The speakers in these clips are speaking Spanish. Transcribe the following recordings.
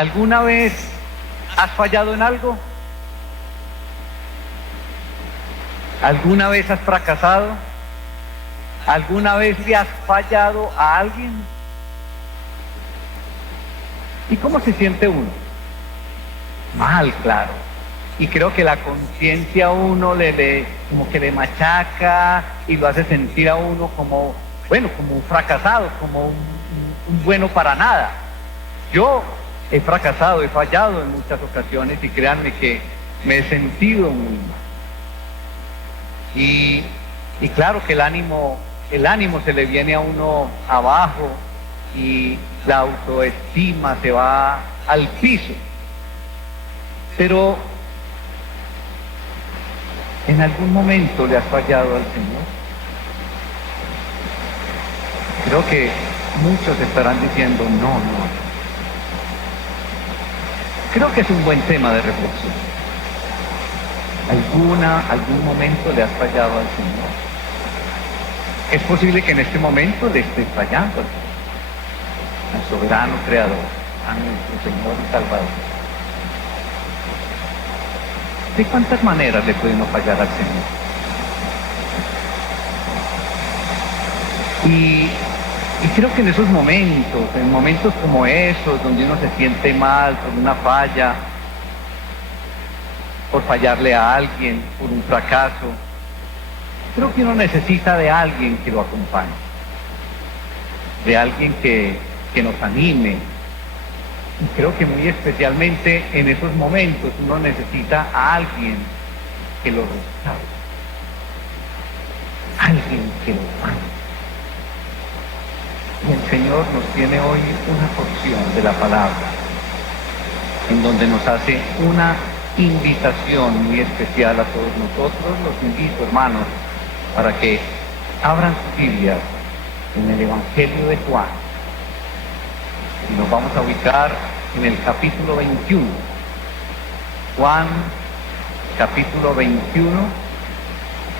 ¿Alguna vez has fallado en algo? ¿Alguna vez has fracasado? ¿Alguna vez le has fallado a alguien? ¿Y cómo se siente uno? Mal, claro. Y creo que la conciencia a uno como que le machaca y lo hace sentir a uno como, bueno, como un fracasado, como un bueno para nada. Yo he fracasado, he fallado en muchas ocasiones y créanme que me he sentido muy mal. Y claro que el ánimo se le viene a uno abajo y la autoestima se va al piso. Pero ¿en algún momento le has fallado al Señor? Creo que muchos estarán diciendo no. Creo que es un buen tema de reflexión. ¿Algún momento le has fallado al Señor? Es posible que en este momento le estés fallando al soberano creador, a nuestro Señor y Salvador. ¿De cuántas maneras le podemos fallar al Señor? Y creo que en esos momentos, en momentos como esos, donde uno se siente mal por una falla, por fallarle a alguien, por un fracaso, creo que uno necesita de alguien que lo acompañe, de alguien que nos anime. Y creo que muy especialmente en esos momentos uno necesita a alguien que lo restaure, alguien que lo ame. Y el Señor nos tiene hoy una porción de la palabra en donde nos hace una invitación muy especial a todos nosotros. Los invito, hermanos, para que abran sus Biblias en el Evangelio de Juan y nos vamos a ubicar en el capítulo 21. Juan, capítulo 21,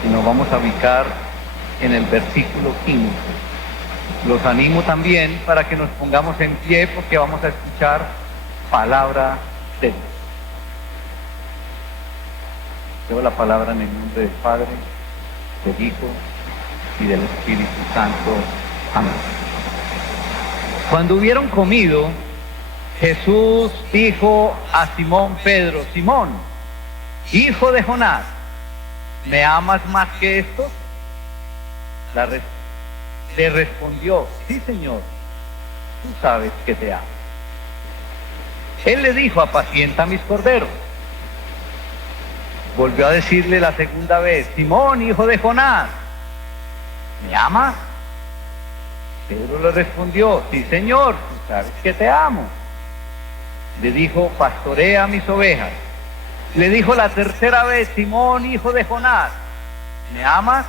y nos vamos a ubicar en el versículo 15. Los animo también para que nos pongamos en pie porque vamos a escuchar palabra de Dios. Leo la palabra en el nombre del Padre, del Hijo y del Espíritu Santo. Amén. Cuando hubieron comido, Jesús dijo a Simón Pedro: Simón, hijo de Jonás, ¿me amas más que estos? Le respondió: sí, Señor, tú sabes que te amo. Él le dijo: apacienta mis corderos. Volvió a decirle la segunda vez: Simón, hijo de Jonás, ¿me amas? Pedro le respondió: sí, Señor, tú sabes que te amo. Le dijo: pastorea mis ovejas. Le dijo la tercera vez: Simón, hijo de Jonás, ¿me amas?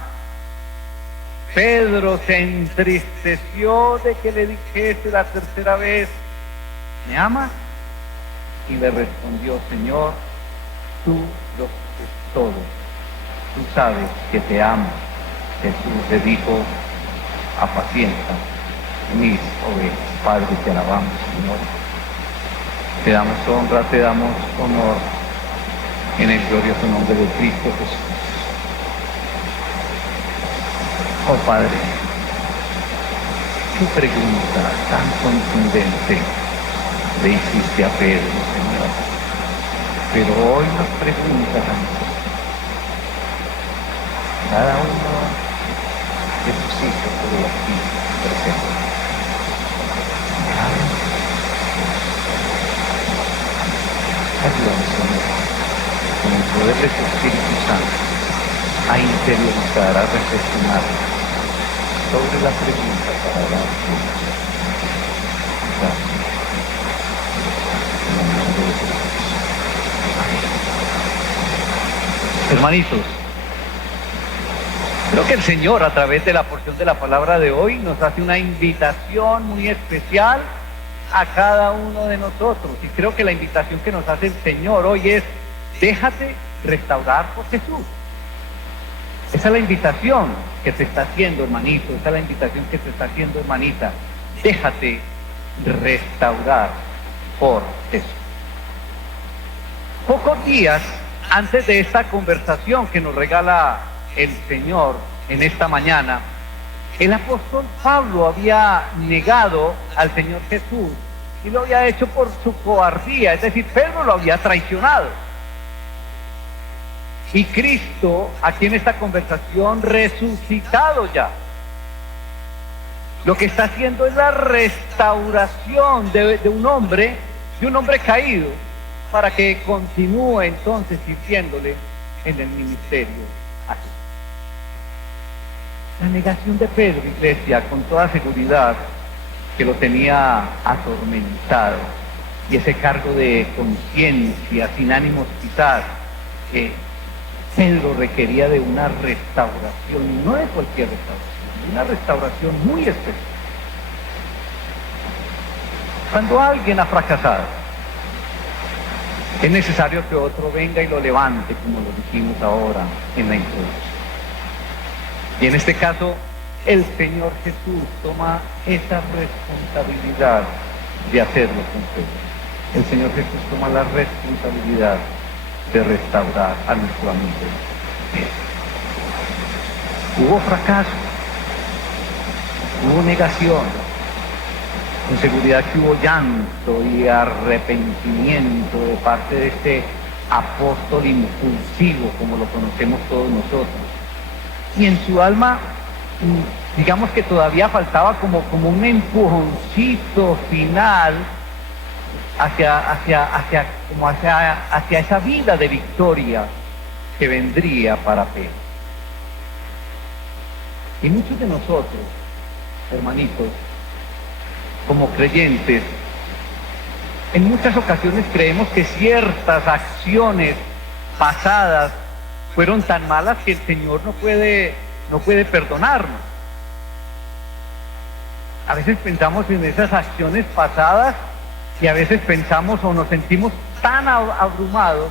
Pedro se entristeció de que le dijese la tercera vez: ¿me amas? Y le respondió: Señor, tú lo sabes todo, tú sabes que te amo. Jesús le dijo: apacienta mis ovejas. Padre, te alabamos, Señor, te damos honra, te damos honor en el glorioso nombre de Cristo Jesús. Oh Padre, qué pregunta tan contundente le hiciste a Pedro, Señor. Pero hoy nos preguntas a nosotros, cada uno de tus hijos por aquí presente. Ayúdanos, Señor, con el poder de tu Espíritu Santo, a interiorizar, a reflexionar sobre la pregunta para dar respuesta. Gracias. En el nombre de Jesús. Amén. Hermanitos, creo que el Señor, a través de la porción de la palabra de hoy, nos hace una invitación muy especial a cada uno de nosotros. Y creo que la invitación que nos hace el Señor hoy es: déjate restaurar por Jesús. Esa es la invitación que te está haciendo, hermanito. Esa es la invitación que te está haciendo, hermanita. Déjate restaurar por Jesús. Pocos días antes de esta conversación que nos regala el Señor en esta mañana, el apóstol Pablo había negado al Señor Jesús y lo había hecho por su cobardía, es decir, Pedro lo había traicionado. Y Cristo, aquí en esta conversación, resucitado ya, lo que está haciendo es la restauración de un hombre caído, para que continúe entonces sirviéndole en el ministerio a Jesús. La negación de Pedro, iglesia, con toda seguridad que lo tenía atormentado, y ese cargo de conciencia sin ánimos quizás, Pedro requería de una restauración, no de cualquier restauración, una restauración muy especial. Cuando alguien ha fracasado, es necesario que otro venga y lo levante, como lo dijimos ahora en la introducción. Y en este caso, el Señor Jesús toma esa responsabilidad de hacerlo con Pedro. El Señor Jesús toma la responsabilidad de restaurar a nuestro amigo Pedro. Hubo fracaso, hubo negación, con seguridad que hubo llanto y arrepentimiento de parte de este apóstol impulsivo, como lo conocemos todos nosotros. Y en su alma, digamos que todavía faltaba como un empujoncito final hacia esa vida de victoria que vendría para Pedro. Y muchos de nosotros, hermanitos, como creyentes, en muchas ocasiones creemos que ciertas acciones pasadas fueron tan malas que el Señor no puede perdonarnos. A veces pensamos en esas acciones pasadas y a veces pensamos o nos sentimos tan abrumados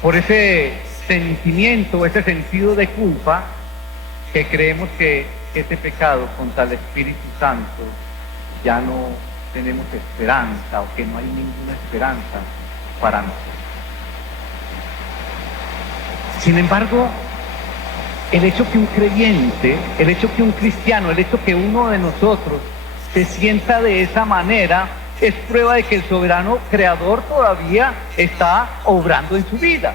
por ese sentimiento, ese sentido de culpa, que creemos que ese pecado contra el Espíritu Santo ya no tenemos esperanza, o que no hay ninguna esperanza para nosotros. Sin embargo, el hecho que un creyente, el hecho que un cristiano, el hecho que uno de nosotros se sienta de esa manera, es prueba de que el soberano creador todavía está obrando en su vida.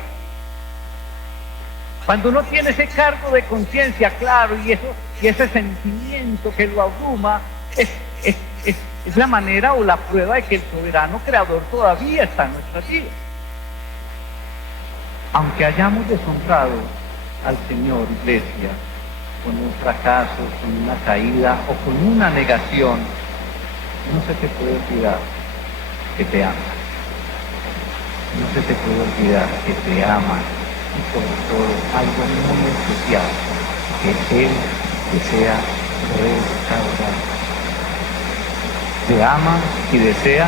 Cuando uno tiene ese cargo de conciencia claro y ese sentimiento que lo abruma, es la manera o la prueba de que el soberano creador todavía está en nuestras vidas. Aunque hayamos deshonrado al Señor, iglesia, con un fracaso, con una caída o con una negación, no se te puede olvidar que te ama. No se te puede olvidar que te ama, y sobre todo algo muy especial, que Él desea restaurar. Te ama y desea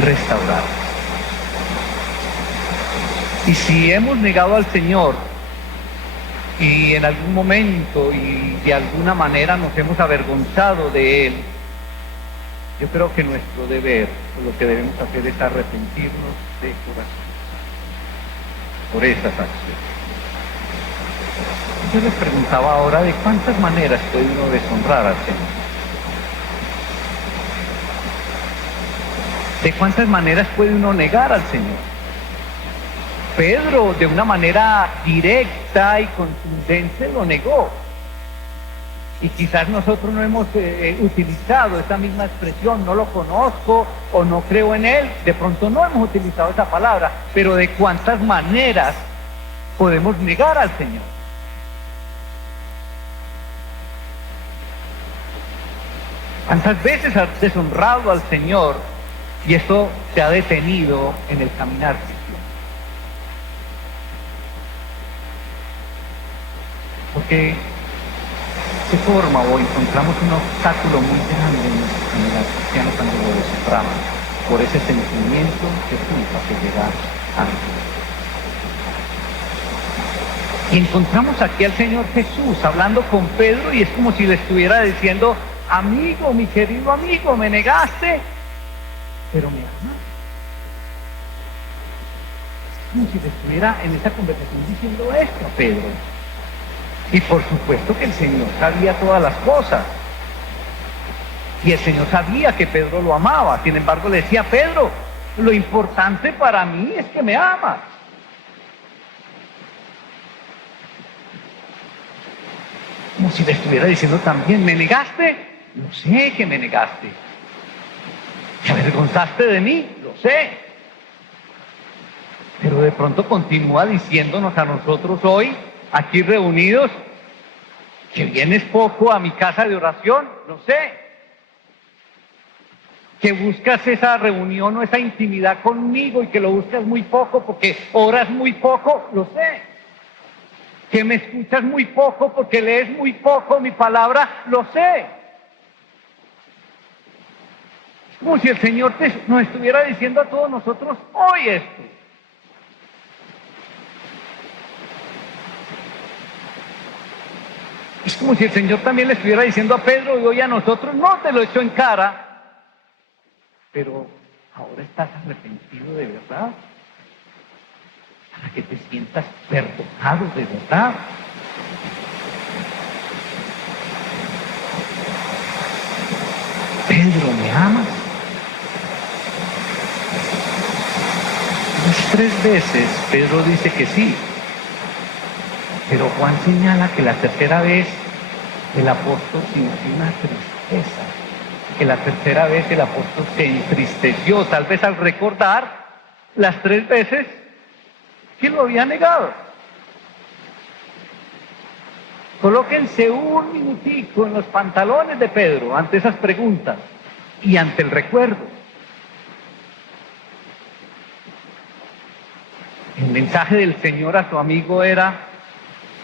restaurar. Y si hemos negado al Señor y en algún momento y de alguna manera nos hemos avergonzado de Él, yo creo que nuestro deber, o lo que debemos hacer, es arrepentirnos de corazón por estas acciones. Yo les preguntaba ahora de cuántas maneras puede uno deshonrar al Señor. ¿De cuántas maneras puede uno negar al Señor? Pedro, de una manera directa y contundente, lo negó. Y quizás nosotros no hemos utilizado esa misma expresión, no lo conozco o no creo en Él. De pronto no hemos utilizado esa palabra, pero ¿de cuántas maneras podemos negar al Señor? ¿Cuántas veces has deshonrado al Señor y esto te ha detenido en el caminar cristiano? Porque de forma o encontramos un obstáculo muy grande en nuestro caminar cristiano cuando lo deshonramos por ese sentimiento de culpa que llega a nosotros. Y encontramos aquí al Señor Jesús hablando con Pedro, y es como si le estuviera diciendo: amigo, mi querido amigo, me negaste, pero me ama. Es como si estuviera en esa conversación diciendo esto a Pedro. Y por supuesto que el Señor sabía todas las cosas. Y el Señor sabía que Pedro lo amaba. Sin embargo, le decía: Pedro, lo importante para mí es que me amas. Como si le estuviera diciendo también: ¿me negaste? Lo sé que me negaste. ¿Te avergonzaste de mí? Lo sé. Pero de pronto continúa diciéndonos a nosotros hoy, aquí reunidos, que vienes poco a mi casa de oración. Lo sé. Que buscas esa reunión o esa intimidad conmigo y que lo buscas muy poco porque oras muy poco. Lo sé. Que me escuchas muy poco porque lees muy poco mi palabra. Lo sé. Como si el Señor nos estuviera diciendo a todos nosotros hoy esto. Es como si el Señor también le estuviera diciendo a Pedro y hoy a nosotros: no te lo echo en cara, pero ahora estás arrepentido de verdad, para que te sientas perdonado de verdad. Pedro, ¿me amas? Las 3 veces Pedro dice que sí, pero Juan señala que la tercera vez el apóstol sintió una tristeza, que la tercera vez el apóstol se entristeció, tal vez al recordar las 3 veces que lo había negado. Colóquense un minutico en los pantalones de Pedro ante esas preguntas y ante el recuerdo. El mensaje del Señor a su amigo era: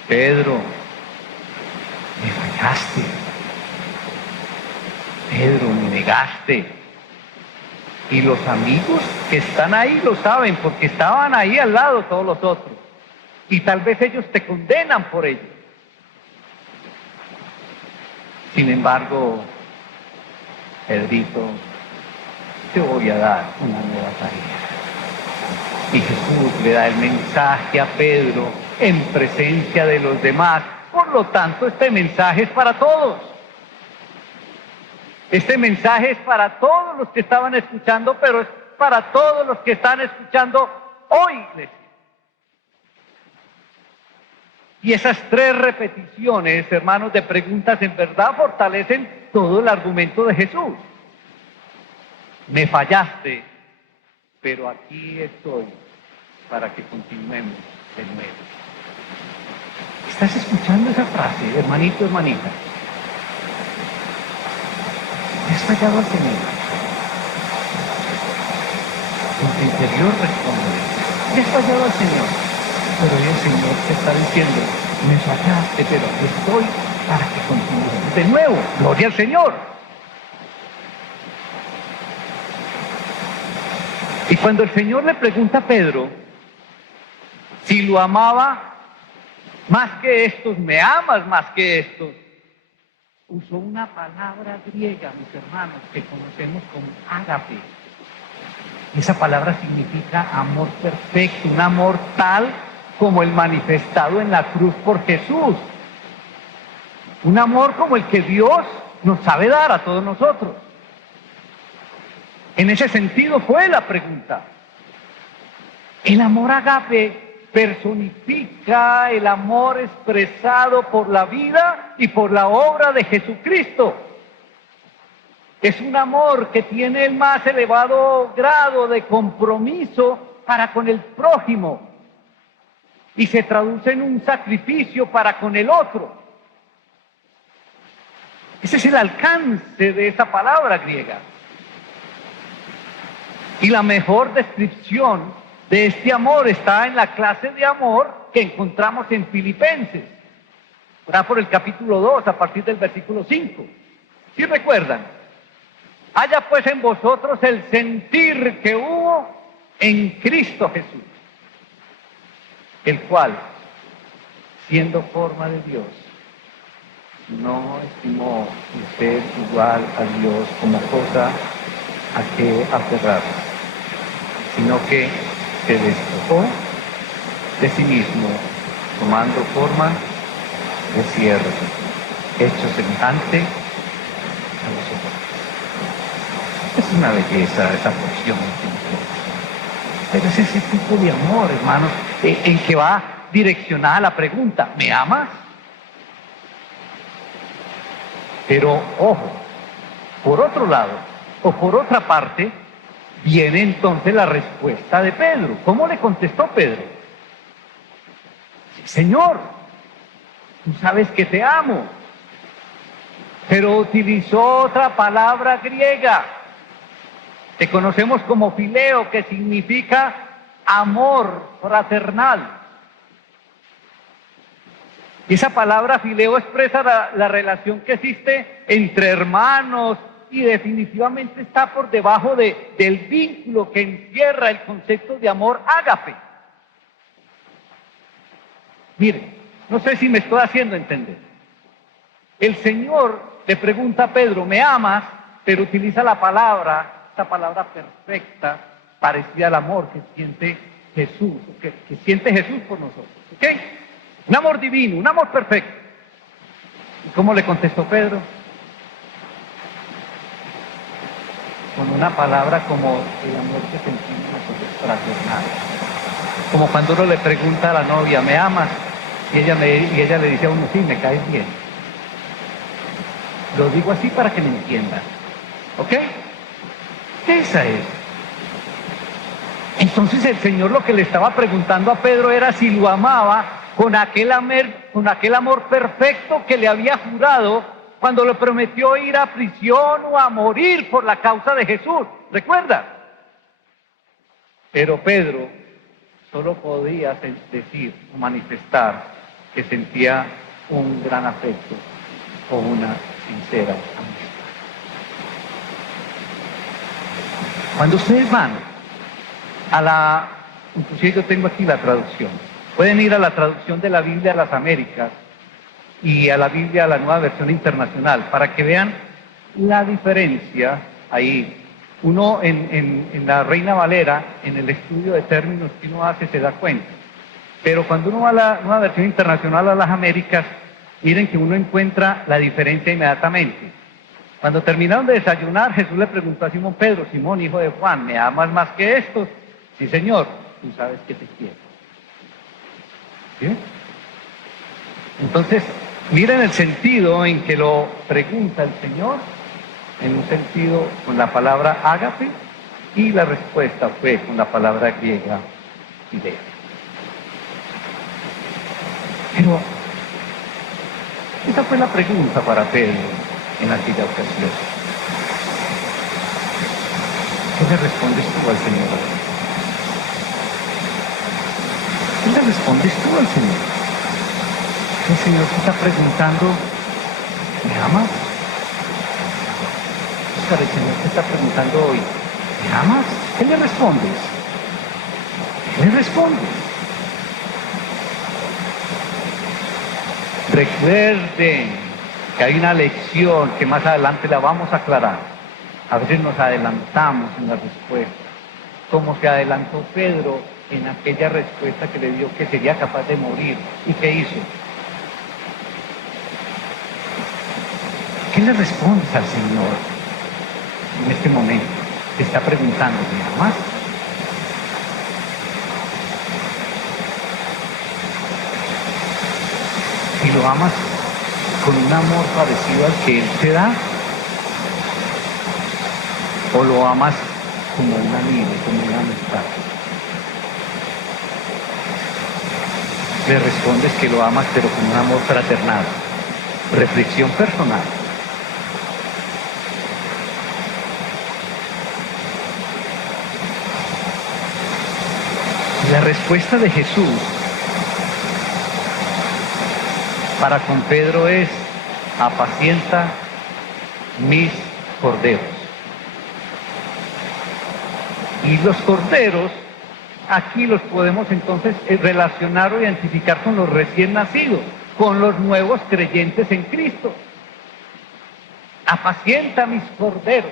Pedro, me fallaste. Pedro, me negaste. Y los amigos que están ahí lo saben porque estaban ahí al lado todos los otros. Y tal vez ellos te condenan por ello. Sin embargo, Pedrito, te voy a dar una nueva tarea. Y Jesús le da el mensaje a Pedro en presencia de los demás. Por lo tanto, este mensaje es para todos. Este mensaje es para todos los que estaban escuchando, pero es para todos los que están escuchando hoy, iglesia. Y esas 3 repeticiones, hermanos, de preguntas en verdad fortalecen todo el argumento de Jesús. Me fallaste, pero aquí estoy para que continuemos de nuevo. ¿Estás escuchando esa frase, hermanito, hermanita? ¿Le has fallado al Señor? En tu interior responde: ¿le has fallado al Señor? Pero hoy el Señor te está diciendo: me fallaste, pero aquí estoy para que continúes de nuevo. ¡Gloria al Señor! Y cuando el Señor le pregunta a Pedro si lo amaba más que estos, ¿me amas más que estos?, usó una palabra griega, mis hermanos, que conocemos como ágape. Esa palabra significa amor perfecto, un amor tal como el manifestado en la cruz por Jesús. Un amor como el que Dios nos sabe dar a todos nosotros. En ese sentido fue la pregunta. El amor ágape personifica el amor expresado por la vida y por la obra de Jesucristo. Es un amor que tiene el más elevado grado de compromiso para con el prójimo y se traduce en un sacrificio para con el otro. Ese es el alcance de esa palabra griega. Y la mejor descripción de este amor está en la clase de amor que encontramos en Filipenses. Está por el capítulo 2, a partir del versículo 5. ¿Sí recuerdan? Haya pues en vosotros el sentir que hubo en Cristo Jesús, el cual, siendo forma de Dios, no estimó ser igual a Dios como cosa a qué aferrarse, sino que se despojó de sí mismo, tomando forma de siervo, hecho semejante a los hombres. Es una belleza esa porción. Pero es ese tipo de amor, hermanos, en que va direccionada la pregunta: ¿me amas? Pero ojo, por otro lado, o por otra parte, viene entonces la respuesta de Pedro. ¿Cómo le contestó Pedro? Sí, Señor, tú sabes que te amo. Pero utilizó otra palabra griega que conocemos como fileo, que significa amor fraternal. Y esa palabra fileo expresa la relación que existe entre hermanos y definitivamente está por debajo del vínculo que encierra el concepto de amor ágape. Miren, no sé si me estoy haciendo entender. El Señor le pregunta a Pedro: ¿me amas? Pero utiliza esta palabra perfecta, parecida al amor que siente Jesús, que siente Jesús por nosotros. ¿Ok? Un amor divino, un amor perfecto. ¿Y cómo le contestó Pedro? Con una palabra como el amor que sentimos nosotros fraternal. Como cuando uno le pregunta a la novia: ¿me amas? Y ella le dice a uno: sí, me caes bien. Lo digo así para que me entiendan. ¿Ok? Esa es. Entonces el Señor lo que le estaba preguntando a Pedro era si lo amaba con aquel amor perfecto que le había jurado cuando le prometió ir a prisión o a morir por la causa de Jesús. ¿Recuerda? Pero Pedro solo podía decir o manifestar que sentía un gran afecto o una sincera amistad. Cuando ustedes van inclusive yo tengo aquí la traducción, pueden ir a la traducción de la Biblia a las Américas y a la Biblia, a la Nueva Versión Internacional, para que vean la diferencia ahí. Uno en la Reina Valera, en el estudio de términos que uno hace, se da cuenta. Pero cuando uno va a la Nueva Versión Internacional, a las Américas, miren que uno encuentra la diferencia inmediatamente. Cuando terminaron de desayunar, Jesús le preguntó a Simón Pedro: Simón, hijo de Juan, ¿me amas más que estos? Sí, Señor, tú sabes que te quiero. ¿Sí? Entonces, miren el sentido en que lo pregunta el Señor, en un sentido con la palabra ágape, y la respuesta fue con la palabra griega idea. Pero esa fue la pregunta para Pedro en aquella ocasión. ¿Qué le respondes tú al Señor? ¿Qué le respondes tú al Señor? El Señor te está preguntando: ¿me amas? Oscar, el Señor te está preguntando hoy: ¿me amas? ¿Qué le respondes? ¿Qué le respondes? Recuerden que hay una lección que más adelante la vamos a aclarar. A veces nos adelantamos en la respuesta, como se adelantó Pedro en aquella respuesta que le dio que sería capaz de morir. ¿Y qué hizo? ¿Qué le respondes al Señor en este momento? Te está preguntando: ¿me amas? Si lo amas con un amor parecido al que Él te da, o lo amas como un amigo, como una amistad. Le respondes que lo amas, pero con un amor fraternal. Reflexión personal. La respuesta de Jesús para con Pedro es: apacienta mis corderos. Y los corderos, aquí los podemos entonces relacionar o identificar con los recién nacidos, con los nuevos creyentes en Cristo. Apacienta mis corderos.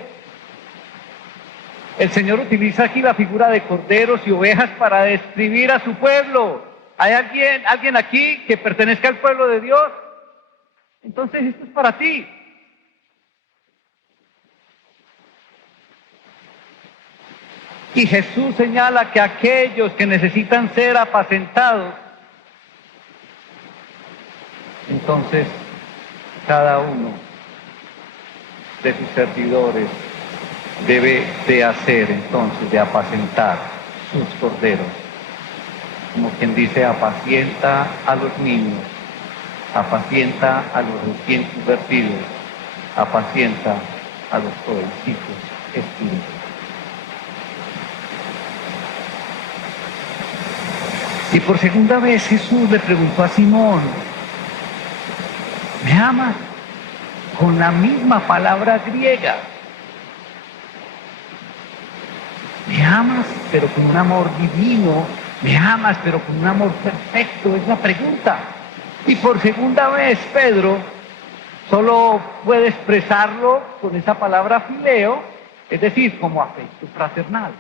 El Señor utiliza aquí la figura de corderos y ovejas para describir a su pueblo. ¿Hay alguien aquí que pertenezca al pueblo de Dios? Entonces esto es para ti. Y Jesús señala que aquellos que necesitan ser apacentados, entonces cada uno de sus servidores debe de hacer entonces, de apacentar sus corderos. Como quien dice, apacienta a los niños, apacienta a los recién convertidos, apacienta a los jovencitos espíritus. Y por segunda vez Jesús le preguntó a Simón, ¿me amas? Con la misma palabra griega. ¿Me amas, pero con un amor divino? ¿Me amas, pero con un amor perfecto? Es la pregunta. Y por segunda vez Pedro solo puede expresarlo con esa palabra fileo, es decir, como afecto fraternal.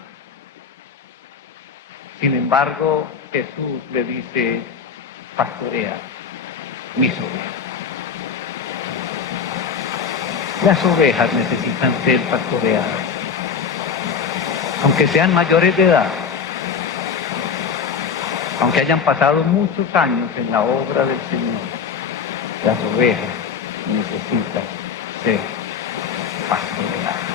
Sin embargo, Jesús le dice, pastorea mis ovejas. Las ovejas necesitan ser pastoreadas, aunque sean mayores de edad, aunque hayan pasado muchos años en la obra del Señor. Las ovejas necesitan ser pastoreadas.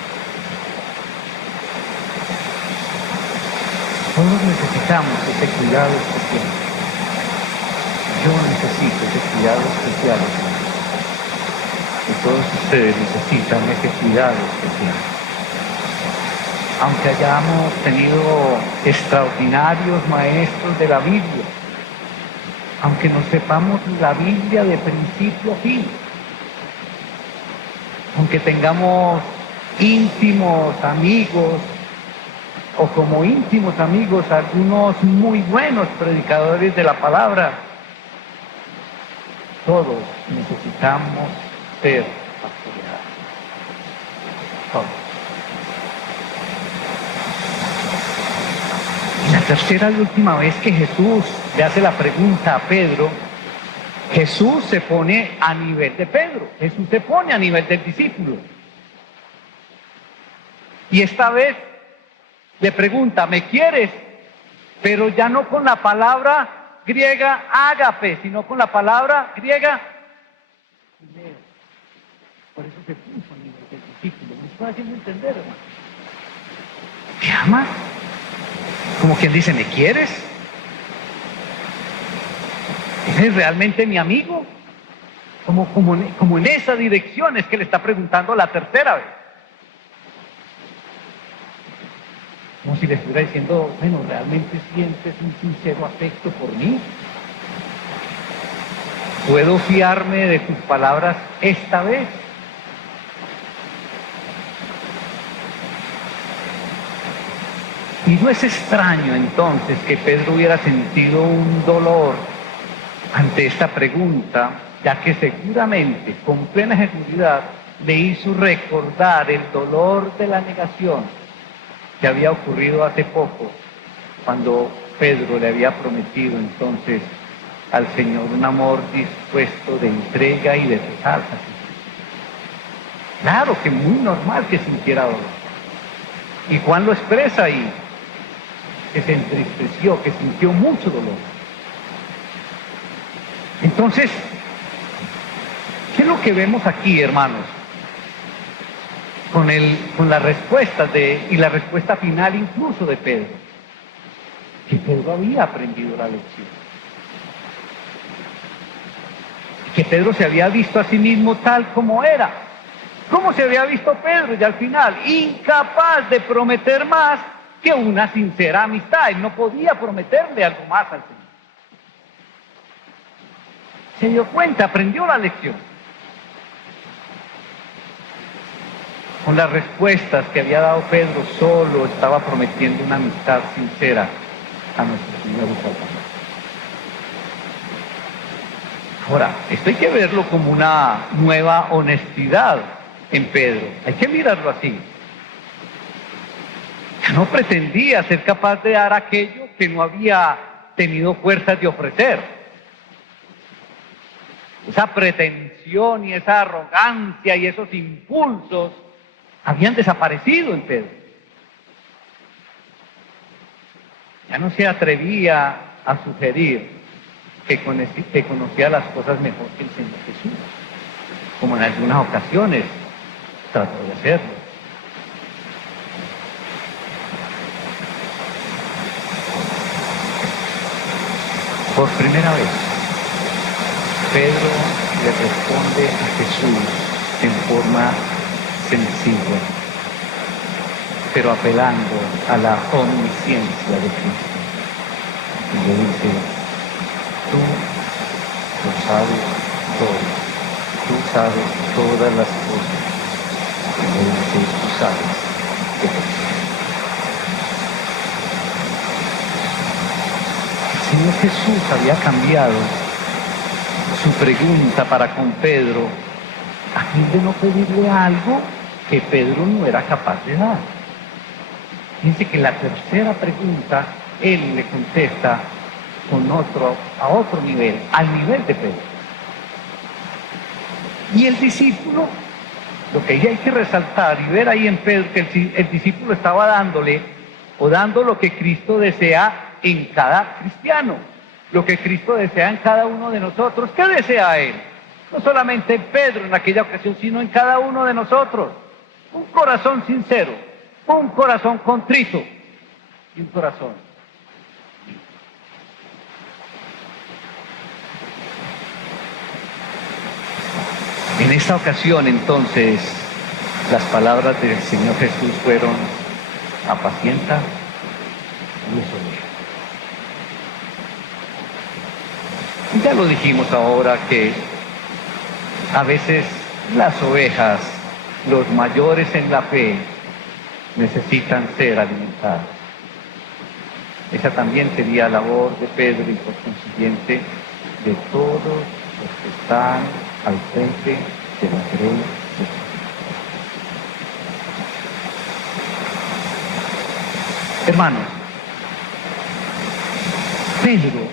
Todos necesitamos ese cuidado especial. Yo necesito ese cuidado especial. Y todos ustedes necesitan ese cuidado especial. Aunque hayamos tenido extraordinarios maestros de la Biblia, aunque nos sepamos la Biblia de principio a fin, aunque tengamos íntimos amigos, o como íntimos amigos algunos muy buenos predicadores de la palabra, todos necesitamos ser pastoreados. Todos. Y la tercera y última vez que Jesús le hace la pregunta a Pedro, Jesús se pone a nivel de Pedro, Jesús se pone a nivel del discípulo. Y esta vez le pregunta, ¿me quieres? Pero ya no con la palabra griega ágape, sino con la palabra griega fileo. Por eso se puso a nivel del discípulo. ¿Me estoy haciendo entender, hermano? ¿Me amas? Como quien dice, ¿me quieres? ¿Eres realmente mi amigo? Como en esa dirección es que le está preguntando la tercera vez. Como si le estuviera diciendo, bueno, ¿realmente sientes un sincero afecto por mí? ¿Puedo fiarme de tus palabras esta vez? Y no es extraño entonces que Pedro hubiera sentido un dolor ante esta pregunta, ya que seguramente, con plena seguridad, le hizo recordar el dolor de la negación que había ocurrido hace poco, cuando Pedro le había prometido entonces al Señor un amor dispuesto de entrega y de total sacrificio. Claro que muy normal que sintiera dolor. Y Juan lo expresa ahí, que se entristeció, que sintió mucho dolor. Entonces, ¿qué es lo que vemos aquí, hermanos? Con las respuestas y la respuesta final incluso de Pedro, que Pedro había aprendido la lección, que Pedro se había visto a sí mismo tal como era. ¿Cómo se había visto Pedro? Y al final, incapaz de prometer más que una sincera amistad. Él no podía prometerle algo más al Señor. Se dio cuenta, aprendió la lección. Con las respuestas que había dado Pedro, solo estaba prometiendo una amistad sincera a nuestro Señor y Salvador. Ahora, esto hay que verlo como una nueva honestidad en Pedro. Hay que mirarlo así. no pretendía ser capaz de dar aquello que no había tenido fuerzas de ofrecer. Esa pretensión y esa arrogancia y esos impulsos habían desaparecido en Pedro. Ya no se atrevía a sugerir que conocía las cosas mejor que el Señor Jesús, como en algunas ocasiones trató de hacerlo. Por primera vez, Pedro le responde a Jesús en forma sencilla, pero apelando a la omnisciencia de Cristo. Y le dice: tú lo sabes todo, tú sabes todas las cosas. Y le dice: tú sabes que el Señor Jesús había cambiado su pregunta para con Pedro a fin de no pedirle algo que Pedro no era capaz de dar. Fíjense que la tercera pregunta él le contesta a otro nivel, al nivel de Pedro. Y el discípulo, lo que hay que resaltar y ver ahí en Pedro, que el discípulo estaba dándole o dando lo que Cristo desea en cada cristiano, lo que Cristo desea en cada uno de nosotros. ¿Qué desea Él? No solamente en Pedro en aquella ocasión, sino en cada uno de nosotros. Un corazón sincero, un corazón contrito y un corazón. En esta ocasión, entonces, las palabras del Señor Jesús fueron: apacienta mis ovejas. Ya lo dijimos ahora que a veces las ovejas, los mayores en la fe, necesitan ser alimentadas. Esa también sería labor de Pedro y por consiguiente de todos los que están al frente de la grey de Cristo. Hermanos, Pedro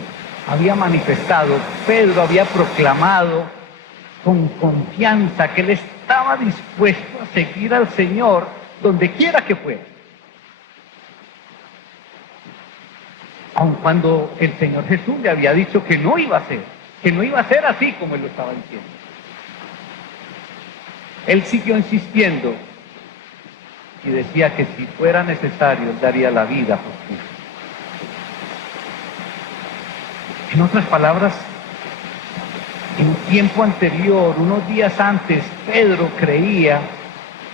había manifestado, Pedro había proclamado con confianza que él estaba dispuesto a seguir al Señor donde quiera que fuera. Aun cuando el Señor Jesús le había dicho que no iba a ser así como él lo estaba diciendo. Él siguió insistiendo y decía que si fuera necesario, él daría la vida por Cristo. En otras palabras, en un tiempo anterior, unos días antes, Pedro creía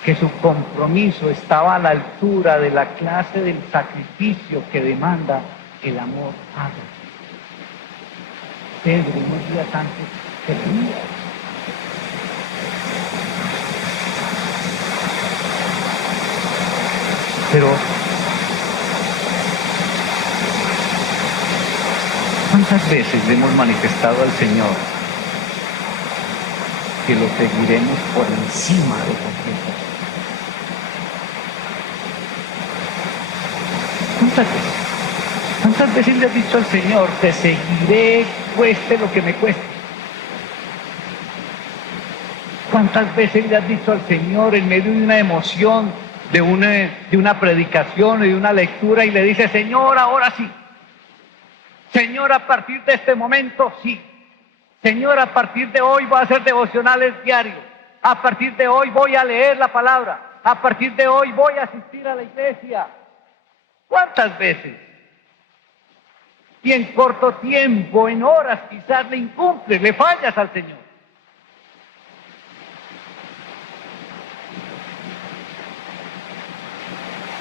que su compromiso estaba a la altura de la clase del sacrificio que demanda el amor ágape. Pedro, unos días antes, creía. Pero ¿cuántas veces le hemos manifestado al Señor que lo seguiremos por encima de cualquier cosa? ¿Cuántas veces? ¿Cuántas veces le has dicho al Señor: te seguiré cueste lo que me cueste? ¿Cuántas veces le has dicho al Señor en medio de una emoción, de una predicación y de una lectura, y le dices: Señor, ahora sí? Señor, a partir de este momento, sí. Señor, a partir de hoy voy a hacer devocionales diarios. A partir de hoy voy a leer la palabra. A partir de hoy voy a asistir a la iglesia. ¿Cuántas veces? Y en corto tiempo, en horas quizás, le incumples, le fallas al Señor.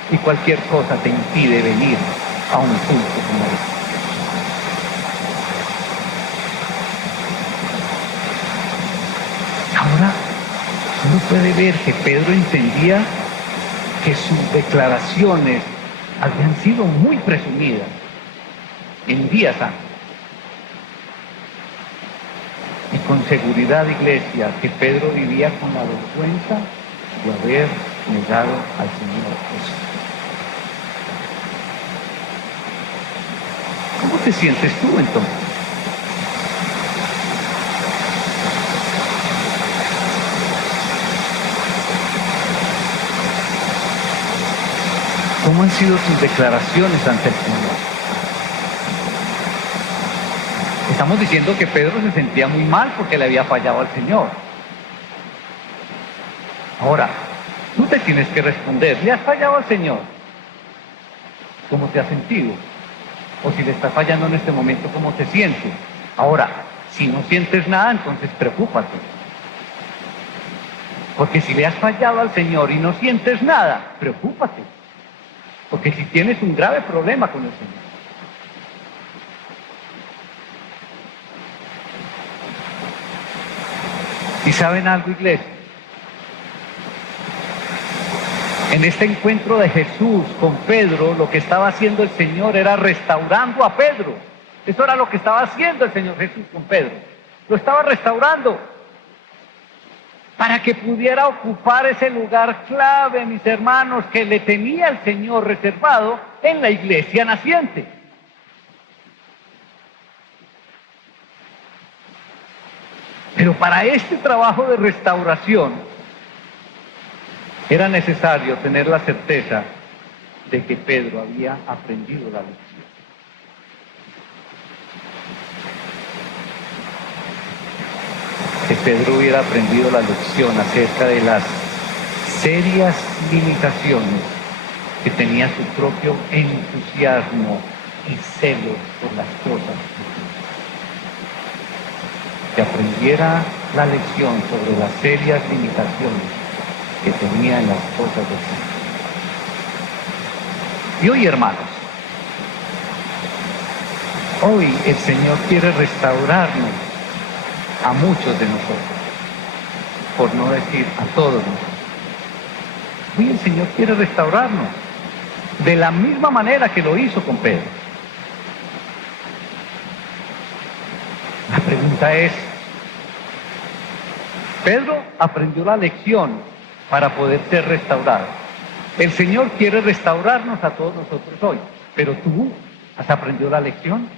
Y cualquier cosa te impide venir a un culto como este. Ahora uno puede ver que Pedro entendía que sus declaraciones habían sido muy presumidas en días antes. Y con seguridad, iglesia, que Pedro vivía con la vergüenza de haber negado al Señor Jesús. ¿Cómo te sientes tú entonces? ¿Cómo han sido tus declaraciones ante el Señor? Estamos diciendo que Pedro se sentía muy mal porque le había fallado al Señor. Ahora, tú te tienes que responder, ¿le has fallado al Señor? ¿Cómo te has sentido? O si le estás fallando en este momento, ¿cómo te sientes? Ahora, si no sientes nada, entonces preocúpate. Porque si le has fallado al Señor y no sientes nada, preocúpate. Porque si tienes un grave problema con el Señor. ¿Y saben algo, iglesia? En este encuentro de Jesús con Pedro, lo que estaba haciendo el Señor era restaurando a Pedro. Eso era lo que estaba haciendo el Señor Jesús con Pedro. Lo estaba restaurando para que pudiera ocupar ese lugar clave, mis hermanos, que le tenía el Señor reservado en la iglesia naciente. Pero para este trabajo de restauración era necesario tener la certeza de que Pedro había aprendido la lección. Que Pedro hubiera aprendido la lección acerca de las serias limitaciones que tenía su propio entusiasmo y celo por las cosas de Dios. Que aprendiera la lección sobre las serias limitaciones que tenía en las cosas de Dios. Y hoy, hermanos, hoy el Señor quiere restaurarnos a muchos de nosotros, por no decir a todos nosotros. Hoy el Señor quiere restaurarnos de la misma manera que lo hizo con Pedro. La pregunta es, Pedro aprendió la lección para poder ser restaurado. El Señor quiere restaurarnos a todos nosotros hoy, pero tú has aprendido la lección.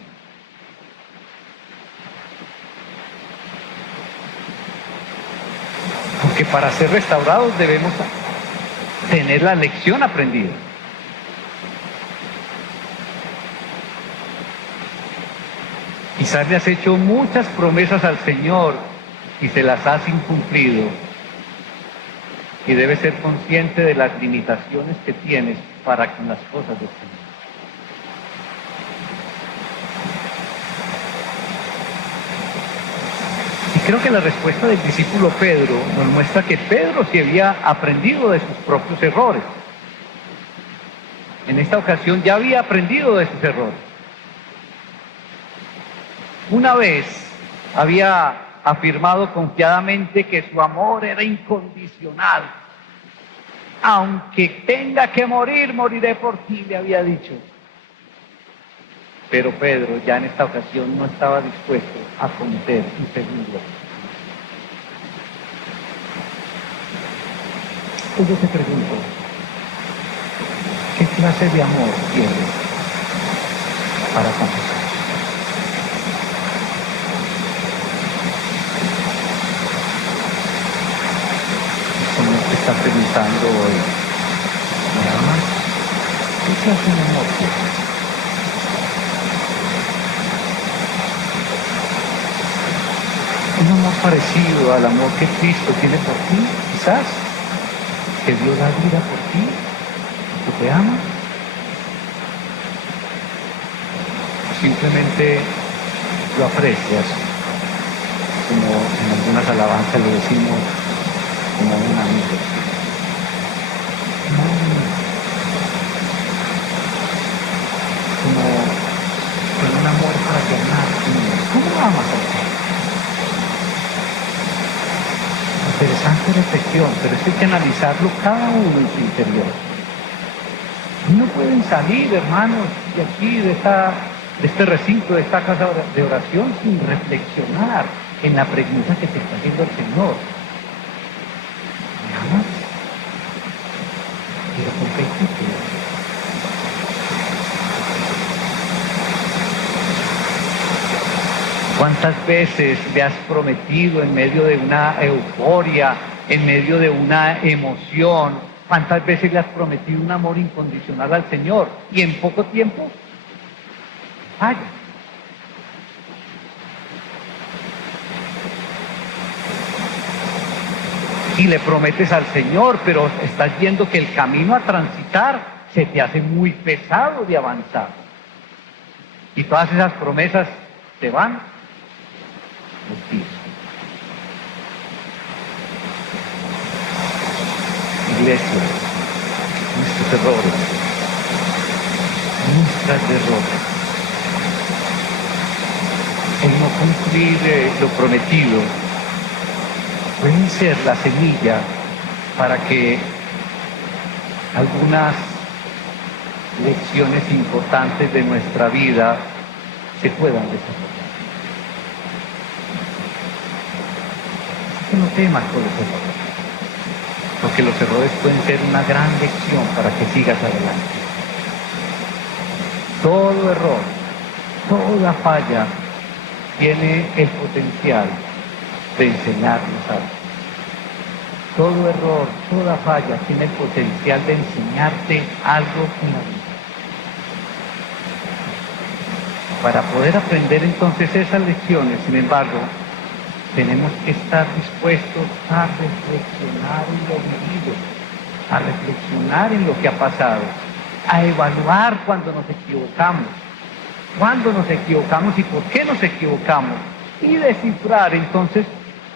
Porque para ser restaurados debemos tener la lección aprendida. Quizás le has hecho muchas promesas al Señor y se las has incumplido. Y debes ser consciente de las limitaciones que tienes para con las cosas del Señor. Y creo que la respuesta del discípulo Pedro nos muestra que Pedro sí había aprendido de sus propios errores. En esta ocasión ya había aprendido de sus errores. Una vez había afirmado confiadamente que su amor era incondicional. Aunque tenga que morir, moriré por ti, le había dicho. Pero Pedro ya en esta ocasión no estaba dispuesto a cometer un segundo error. Pues yo te pregunto, ¿qué clase de amor tienes para con Jesús? Está preguntando hoy, ¿me amas? ¿Qué clase de amor tienes? Un amor parecido al amor que Cristo tiene por ti, quizás, que dio la vida por ti, que te ama. Simplemente lo aprecias, como en algunas alabanzas lo decimos, como un amigo. Como con un amor fraternal. ¿Cómo amas a Dios? Interesante reflexión, pero esto hay que analizarlo cada uno en su interior. No pueden salir, hermanos, de aquí, de este recinto, de esta casa de oración, sin reflexionar en la pregunta que te está haciendo el Señor. ¿Me amas? Pero ¿con qué actitud? ¿Cuántas veces le has prometido en medio de una euforia, en medio de una emoción? ¿Cuántas veces le has prometido un amor incondicional al Señor? Y en poco tiempo falla. Y le prometes al Señor, pero estás viendo que el camino a transitar se te hace muy pesado de avanzar. Y todas esas promesas te van los pies. Iglesia, nuestros errores, nuestras derrotas, el no cumplir lo prometido, pueden ser la semilla para que algunas lecciones importantes de nuestra vida se puedan desarrollar. Así que no temas por los errores, porque los errores pueden ser una gran lección para que sigas adelante. Todo error, toda falla tiene el potencial de enseñarnos algo. Todo error, toda falla tiene el potencial de enseñarte algo en la vida. Para poder aprender entonces esas lecciones, sin embargo, tenemos que estar dispuestos a reflexionar en lo vivido, a reflexionar en lo que ha pasado, a evaluar cuando nos equivocamos y por qué nos equivocamos, y descifrar entonces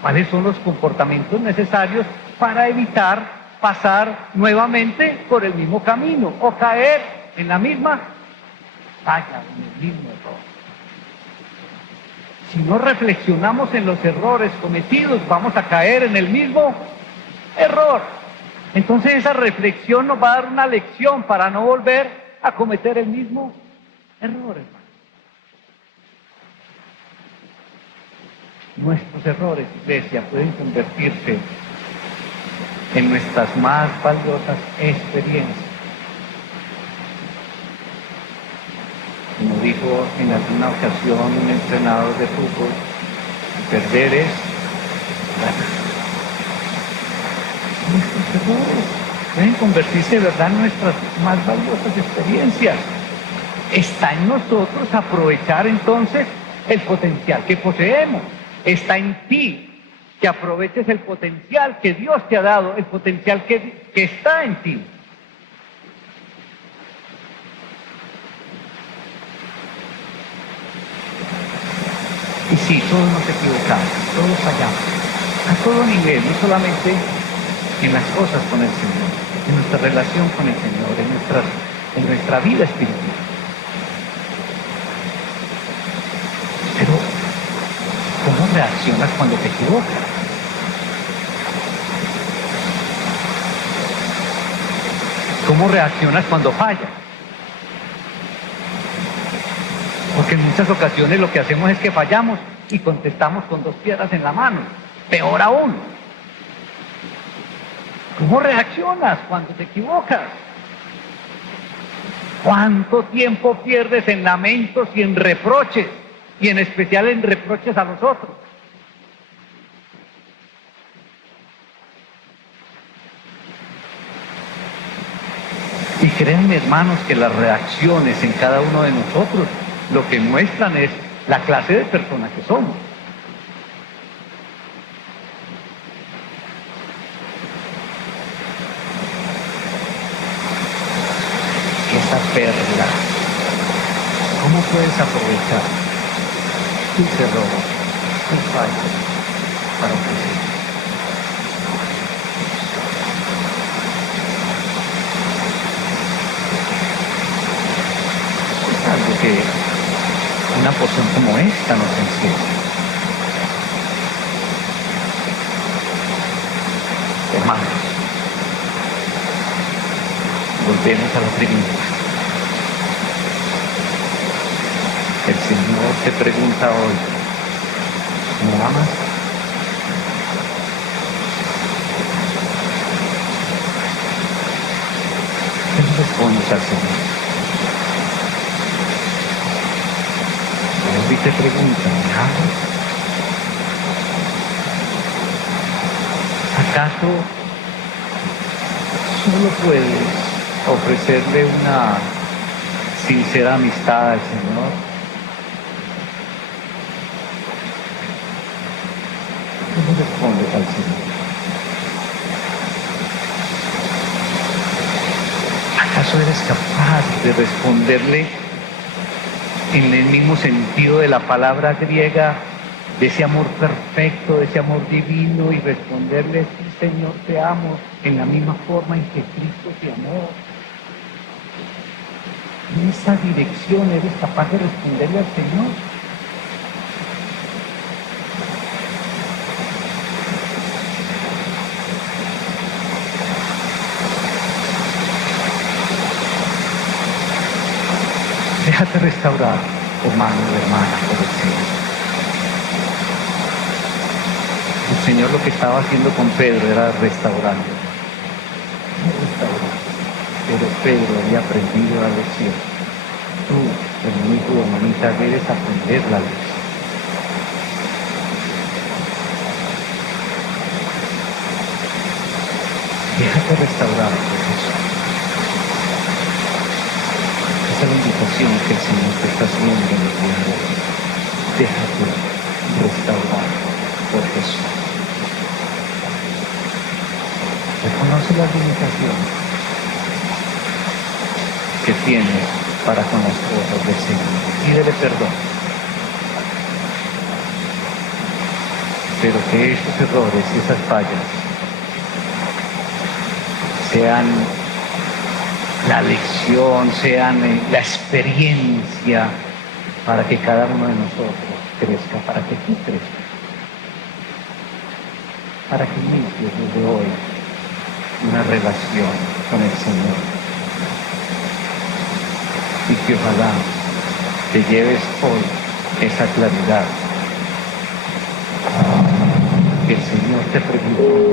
cuáles son los comportamientos necesarios para evitar pasar nuevamente por el mismo camino o caer en la misma falla, en el mismo error. Si no reflexionamos en los errores cometidos, vamos a caer en el mismo error. Entonces esa reflexión nos va a dar una lección para no volver a cometer el mismo error, hermano. Nuestros errores, iglesia, pueden convertirse en nuestras más valiosas experiencias. Como dijo en alguna ocasión un entrenador de fútbol, perder es ganar. Nuestros errores pueden convertirse de verdad en nuestras más valiosas experiencias. Está en nosotros aprovechar entonces el potencial que poseemos. Está en ti que aproveches el potencial que Dios te ha dado, el potencial que está en ti. Y sí, todos nos equivocamos, todos fallamos, a todo nivel, no solamente en las cosas con el Señor, en nuestra relación con el Señor, en nuestra vida espiritual. Pero, ¿cómo reaccionas cuando te equivocas? ¿Cómo reaccionas cuando fallas? Porque en muchas ocasiones lo que hacemos es que fallamos y contestamos con 2 piedras en la mano. Peor aún. ¿Cómo reaccionas cuando te equivocas? ¿Cuánto tiempo pierdes en lamentos y en reproches? Y en especial en reproches a los otros. Y créanme, hermanos, que las reacciones en cada uno de nosotros lo que muestran es la clase de persona que somos. Esa perla, ¿cómo puedes aprovechar tus errores, tus fallas para ofrecer? Es algo que una porción como esta nos enseña. Hermanos, volvemos a la pregunta. El Señor te pregunta hoy, ¿me amas? ¿Qué le respondes al Señor? te pregunta, ¿me amas? ¿Acaso solo puedes ofrecerle una sincera amistad al Señor? ¿Cómo respondes al Señor? ¿Acaso eres capaz de responderle en el mismo sentido de la palabra griega, de ese amor perfecto, de ese amor divino, y responderle, sí, Señor, te amo, en la misma forma en que Cristo te amó? En esa dirección eres capaz de responderle al Señor. Déjate restaurar, hermano y hermana, por el Señor. El Señor lo que estaba haciendo con Pedro era restaurando. Pero Pedro había aprendido la lección. Tú, hermanito o hermanita, debes aprender la lección. Déjate restaurar por Jesús. Esa es la invitación que el Señor te está haciendo en el día de hoy. Déjate restaurar por Jesús. Reconoce las limitaciones que tienes para con las cosas del Señor. Pídele perdón. Pero que esos errores y esas fallas sean la lección, sean la experiencia para que cada uno de nosotros crezca, para que tú crezcas, para que inicies desde hoy una relación con el Señor, y que ojalá te lleves hoy esa claridad que el Señor te preguntó.